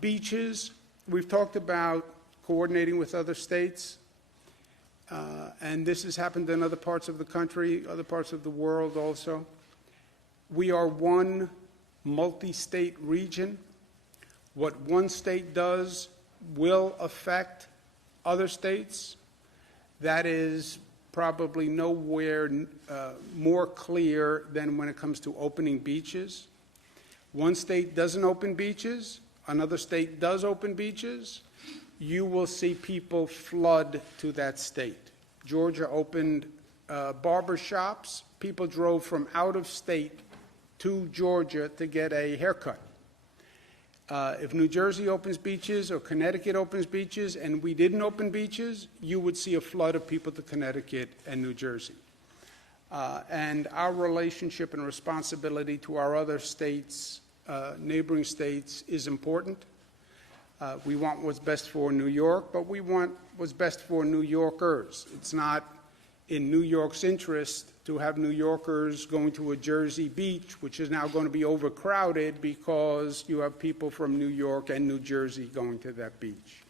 Beaches, we've talked about coordinating with other states, and this has happened in other parts of the country, other parts of the world also. We are one multi-state region. What one state does will affect other states. That is probably nowhere more clear than when it comes to opening beaches. One state doesn't open beaches, another state does open beaches, you will see people flood to that state. Georgia opened barber shops. People drove from out of state to Georgia to get a haircut. If New Jersey opens beaches or Connecticut opens beaches and we didn't open beaches, you would see a flood of people to Connecticut and New Jersey. And our relationship and responsibility to our other states, neighboring states, is important. We want what's best for New York, but we want what's best for New Yorkers. It's not in New York's interest to have New Yorkers going to a Jersey beach, which is now going to be overcrowded because you have people from New York and New Jersey going to that beach.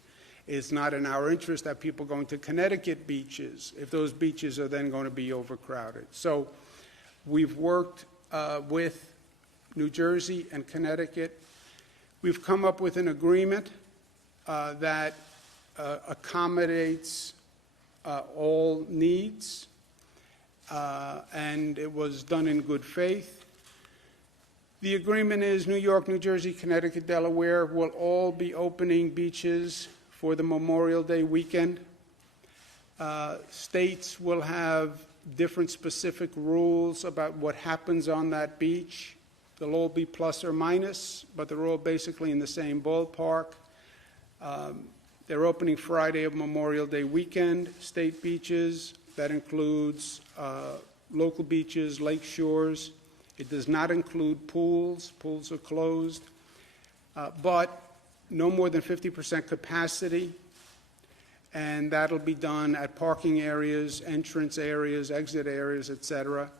It's not in our interest that people going to Connecticut beaches if those beaches are then going to be overcrowded. So we've worked with New Jersey and Connecticut. We've come up with an agreement that accommodates all needs, and it was done in good faith. The agreement is New York, New Jersey, Connecticut, Delaware will all be opening beaches for the Memorial Day weekend. States will have different specific rules about what happens on that beach. They'll all be plus or minus, but they're all basically in the same ballpark. They're opening Friday of Memorial Day weekend, state beaches. That includes local beaches, lake shores. It does not include pools. Pools are closed. But no more than 50% capacity, and that'll be done at parking areas, entrance areas, exit areas, etc.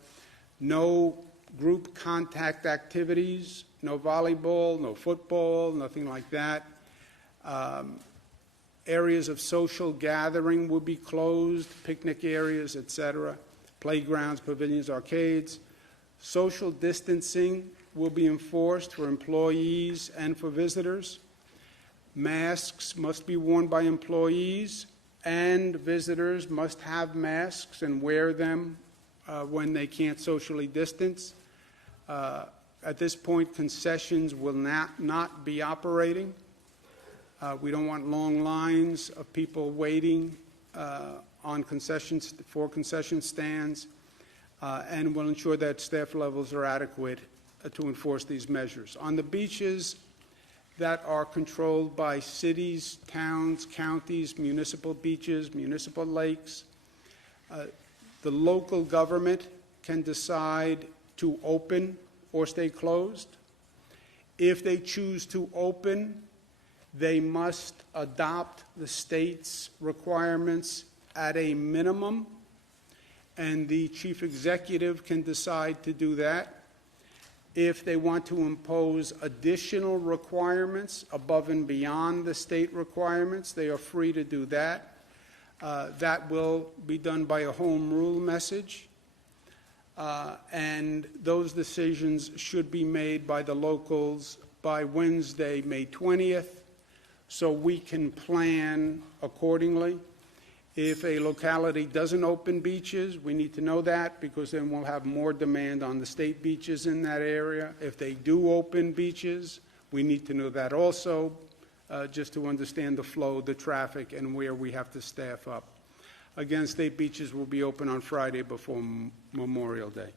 No group contact activities, no volleyball, no football, nothing like that. Areas of social gathering will be closed, picnic areas, etc., playgrounds, pavilions, arcades. Social distancing will be enforced for employees and for visitors. Masks must be worn by employees, and visitors must have masks and wear them when they can't socially distance. At this point, concessions will not be operating. We don't want long lines of people waiting on concessions for concession stands, and we'll ensure that staff levels are adequate to enforce these measures. On the beaches that are controlled by cities, towns, counties, municipal beaches, municipal lakes, the local government can decide to open or stay closed. If they choose to open, they must adopt the state's requirements at a minimum, and the chief executive can decide to do that. If they want to impose additional requirements above and beyond the state requirements, they are free to do that. That will be done by a home rule message, and those decisions should be made by the locals by Wednesday, May 20th, so we can plan accordingly. If a locality doesn't open beaches, we need to know that, because then we'll have more demand on the state beaches in that area. If they do open beaches, we need to know that also, just to understand the flow, the traffic, and where we have to staff up. Again, state beaches will be open on Friday before Memorial Day.